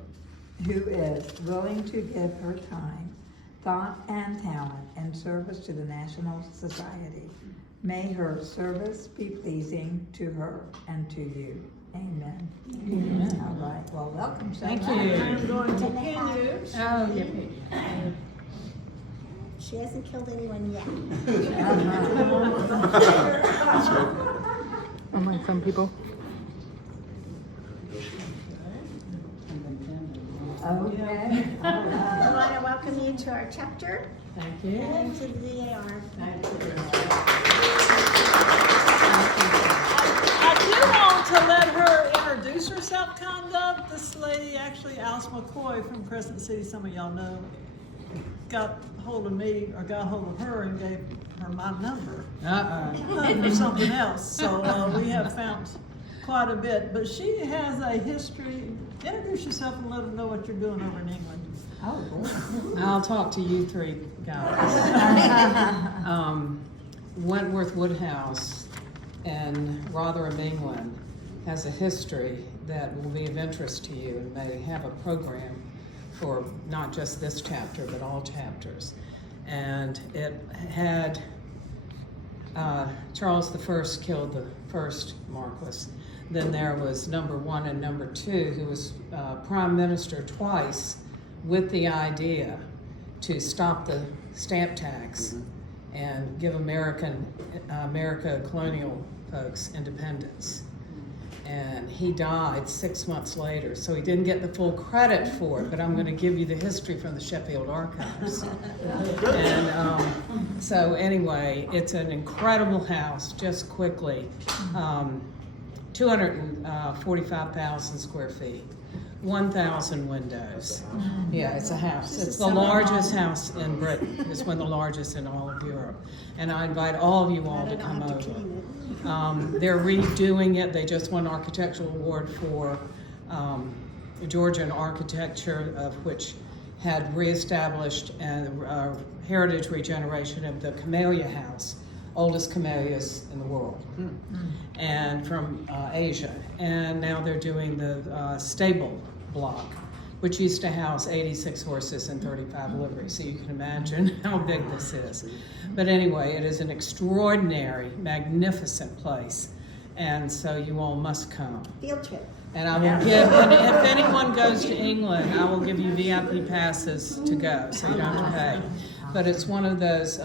who is willing to give her time, thought, and talent in service to the National Society. May her service be pleasing to her and to you. Amen. Amen. All right, well, welcome. Thank Shana. you. I'm going to pin you. Oh, yippee. She hasn't killed anyone yet. Unlike some people. Okay. I want to welcome you to our chapter Thank you. and to the DAR. I do want to let her introduce herself, kind of. This lady, actually, Alice McCoy from Crescent City, some of y'all know, got hold of me, or got hold of her and gave her my number for something else. So we have found quite a bit. But she has a history. Introduce yourself and let them know what you're doing over in England. Oh, boy. I'll talk to you three guys. Wentworth Woodhouse in Rotherham, England has a history that will be of interest to you and may have a program for not just this chapter, but all chapters. And it had Charles I killed the first Marquis. Then there was number 1 and number 2, who was prime minister twice with the idea to stop the stamp tax and give America colonial folks independence. And he died 6 months later, so he didn't get the full credit for it, but I'm going to give you the history from the Sheffield Archives. And so anyway, it's an incredible house, just quickly. 245,000 square feet, 1,000 windows. Yeah, it's a house. It's the largest house in Britain. It's one of the largest in all of Europe. And I invite all of you all to come over. They're redoing it. They just won an architectural award for Georgian architecture, of which had reestablished a heritage regeneration of the Camellia House, oldest camellias in the world, and from Asia. And now they're doing the stable block, which used to house 86 horses and 35 liveries. So you can imagine how big this is. But anyway, it is an extraordinary, magnificent place. And so you all must come. Field trip. And I will give, and if anyone goes to England, I will give you VIP passes to go, so you don't have to pay. But it's one of those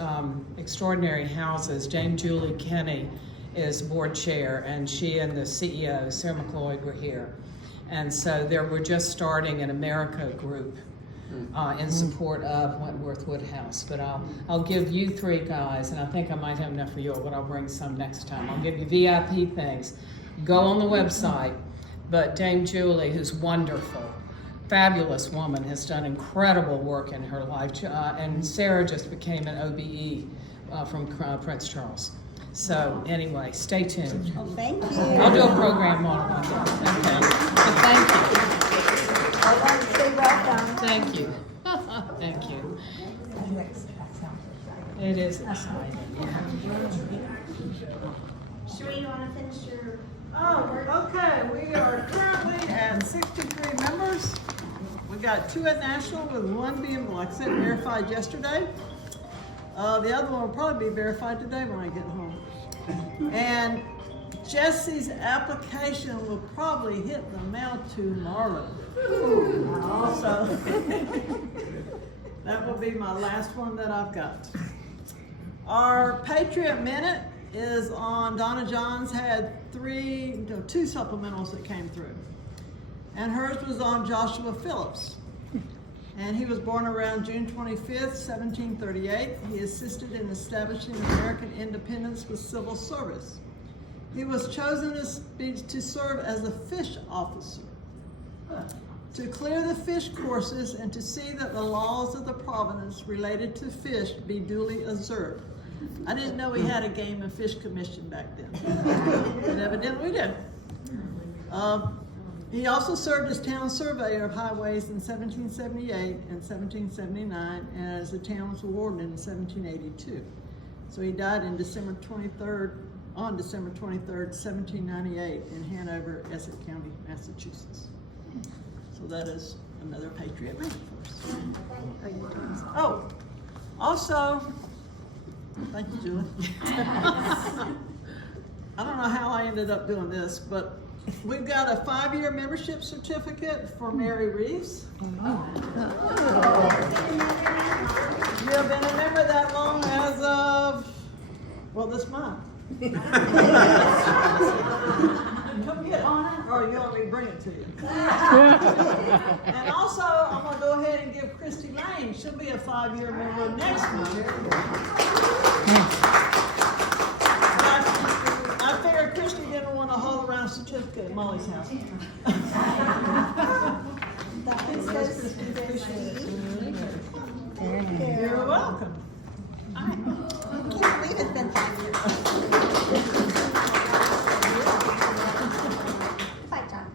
extraordinary houses. Dame Julie Kenny is board chair, and she and the CEO, Sarah McLeod, were here. And so we're just starting an America group in support of Wentworth Woodhouse. But I'll give you three guys, and I think I might have enough for you, but I'll bring some next time. I'll give you VIP things. Go on the website. But Dame Julie, who's wonderful, fabulous woman, has done incredible work in her life. And Sarah just became an OBE from Prince Charles. So anyway, stay tuned. Well, thank you. I'll do a program on it one day. Okay. But thank you. All right, stay welcome. Thank you. Thank you. It is exciting. Sheree, you want to finish your? Oh, okay, we are currently at 63 members. We got 2 at national, with 1 being, like I said, verified yesterday. The other one will probably be verified today when I get home. And Jesse's application will probably hit the mail tomorrow. So that will be my last one that I've got. Our Patriot Minute is on, Donna Johns had two supplementals that came through. And hers was on Joshua Phillips. And he was born around June 25th, 1738. He assisted in establishing American independence with civil service. He was chosen to serve as a fish officer, to clear the fish courses and to see that the laws of the province related to fish be duly observed. I didn't know we had a game and fish commission back then, but evidently we do. He also served as town surveyor of highways in 1778 and 1779, and as the town's warden in 1782. So he died on December 23rd, 1798 in Hanover, Essex County, Massachusetts. So that is another Patriot man for us. Oh, also, thank you, Julie. I don't know how I ended up doing this, but we've got a 5-year membership certificate for Mary Reeves. You have been a member that long as of, well, this month. Come get on it, or you want me to bring it to you? And also, I'm gonna go ahead and give Christy Lane, she'll be a 5-year member next month. I figured Christy didn't want to haul around a certificate at Molly's house. You're welcome. I can't believe it's been 5 years. Bye, John.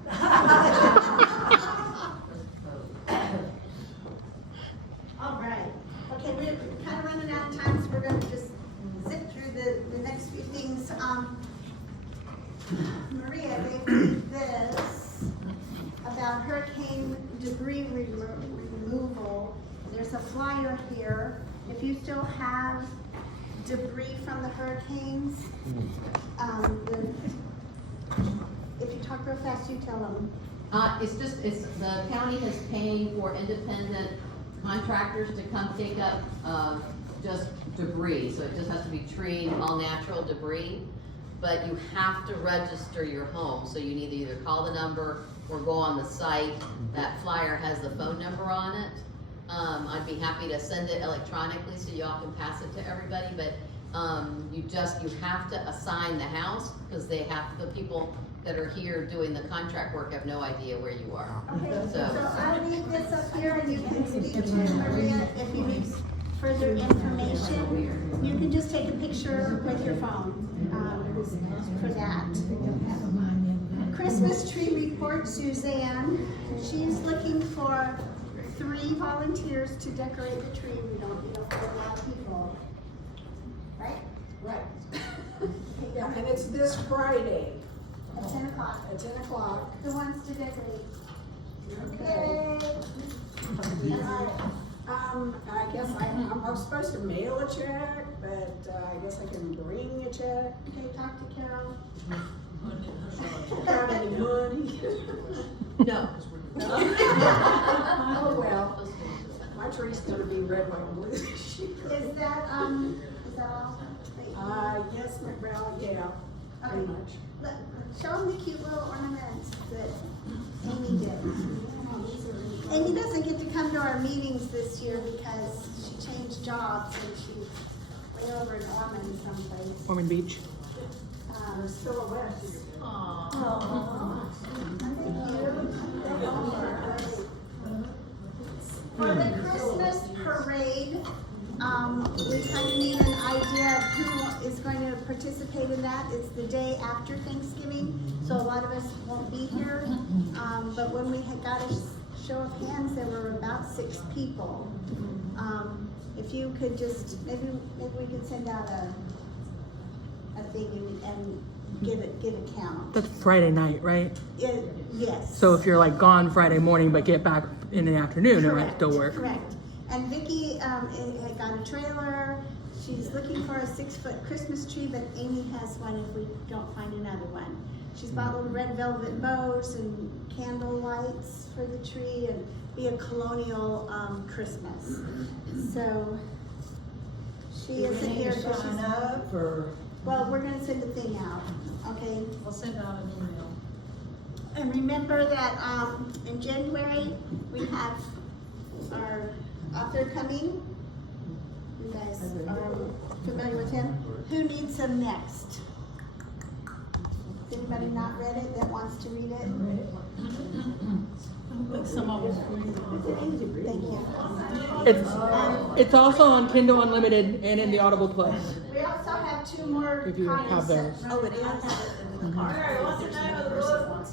All right. Okay, we're kind of running out of time, so we're going to just zip through the next few things. Maria gave me this about hurricane debris removal. There's a flyer here. If you still have debris from the hurricanes, if you talk real fast, you tell them. It's the county is paying for independent contractors to come pick up, just debris. So it just has to be tree and all natural debris. But you have to register your home. So you need to either call the number or go on the site. That flyer has the phone number on it. I'd be happy to send it electronically so y'all can pass it to everybody, but you have to assign the house, because the people that are here doing the contract work have no idea where you are. Okay, so I'll leave this up here and you can speak to Maria if you need further information. You can just take a picture with your phone for that. Christmas tree report, Suzanne. She's looking for 3 volunteers to decorate the tree. We don't have a lot of people. Right? Right. Yeah, and it's this Friday At 10 o'clock. at 10 o'clock. Who wants to decorate? Okay. I guess I'm supposed to mail a check, but I guess I can bring a check. Okay, talk to Carol. Got any money? No. Oh, well, my tree's gonna be red, white, and blue this year. Is that all? Yes, well, yeah, pretty Okay. much. Show them the cute little ornaments that Amy did. Amy doesn't get to come to our meetings this year because she changed jobs and she's way over in Ormond someplace. Ormond Beach. Silhouettes. For the Christmas parade, we kind of need an idea of who is going to participate in that. It's the day after Thanksgiving, so a lot of us won't be here. But when we had got a show of hands, there were about 6 people. If you could just, maybe we could send out a thing and give a count. That's Friday night, right? Yes. So if you're like gone Friday morning but get back in the afternoon, it might Correct, still work. Correct. And Vicki had got a trailer. She's looking for a 6-foot Christmas tree, but Amy has one if we don't find another one. She's bought little red velvet bows and candle lights for the tree and be a colonial Christmas. So she isn't here. Sign up, or Well, we're gonna send a thing out, okay? We'll send out an email. And remember that, in January, we have our author coming. You guys are familiar with him? Who needs him next? Anybody not read it that wants to read it? Some of us. Thank you. It's also on Kindle Unlimited and in the Audible Plus. We also have 2 more If you have copies. those. Oh, it is? What's the name of the book?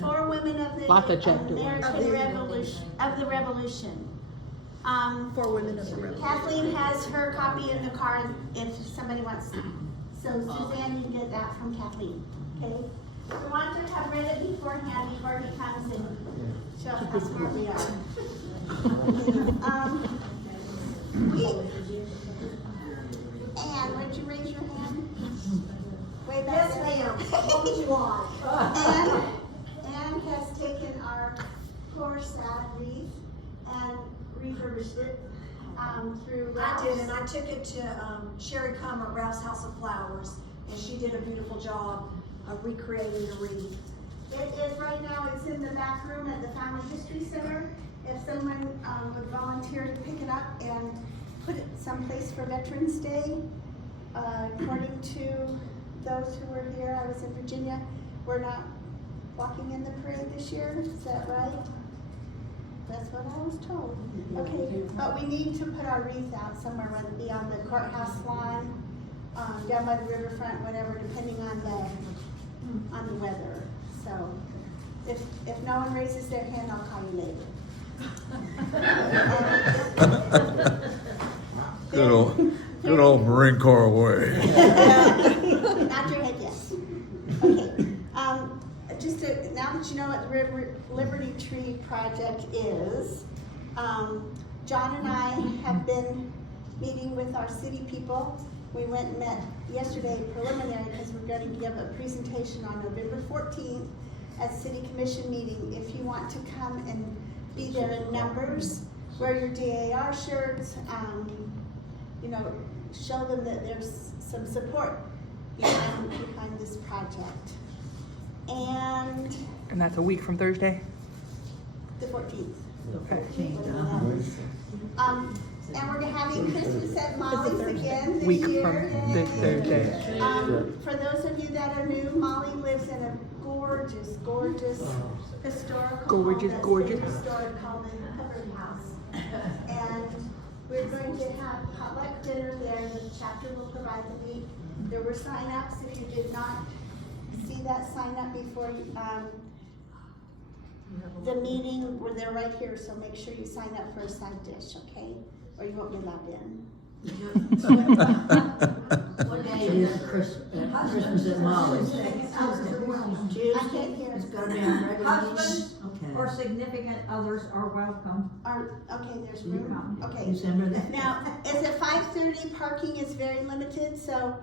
4 women of the Lots of chapters. American Revolution, of the Revolution. 4 women of the revolution. Kathleen has her copy in the car if somebody wants. So Suzanne, you can get that from Kathleen, okay? We want to have read it beforehand before he comes and show how smart we are. Anne, would you raise your hand? Way back Yes, there. ma'am. What would you want? Anne has taken our poor sad wreath and refurbished it through I did, and I took it to Sherry Comer, Ralph's House of Flowers, and she did a beautiful job of recreating the wreath. It is right now, it's in the back room at the Family History Center. If someone would volunteer to pick it up and put it someplace for Veterans Day, according to those who were here, I was in Virginia, we're not walking in the parade this year, is that right? That's what I was told. Okay, but we need to put our wreath out somewhere, whether it be on the courthouse lawn, down by the riverfront, whatever, depending on the weather. So, if no one raises their hand, I'll call you later. Good old Marine Corps way. Nod your head yes. Okay. Now that you know what the Liberty Tree Project is, John and I have been meeting with our city people. We went and met yesterday preliminary because we're going to give a presentation on November 14th at City Commission meeting. If you want to come and be there in numbers, wear your DAR shirts, show them that there's some support behind this project. And that's a week from Thursday? the 14th. Okay. And we're having Christmas at Molly's again this Week year. from this Thursday. For those of you that are new, Molly lives in a gorgeous historical home that's been restored called the Hubbard House. And we're going to have potluck dinner there. The chapter will provide the meat. There were sign-ups. If you did not see that sign up before the meeting, they're right here, so make sure you sign up for a side dish, okay? Or you won't be allowed in. What day is Christmas at Molly's? I can't hear. It's gonna be on regular Husbands meeting? or significant others are welcome. Okay, there's room. Okay. December that. Now, it's at 5:30, parking is very limited, so,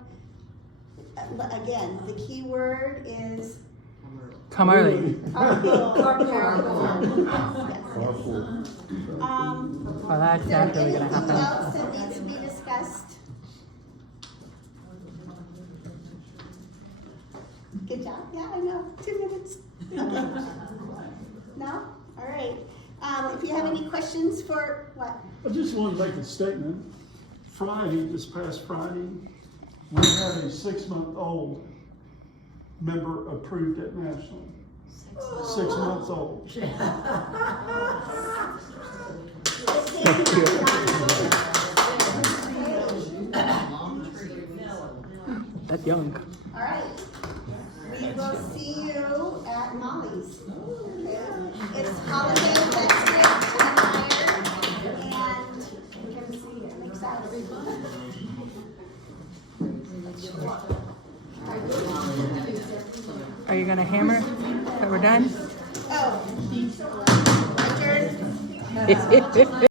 again, the key word is Come early. carpool. Well, that's Is there naturally gonna anything happen. else that needs to be discussed? Good job, yeah, I know, 2 minutes. Okay. No? All right. If you have any questions for, what? I just want to make a statement. This past Friday, we had a 6-month-old member approved at National. 6 months old. That's young. All right. We will see you at Molly's. Okay. It's holiday festive and we're gonna see you. I'm excited. Are you gonna hammer that we're done? Oh, adjourned.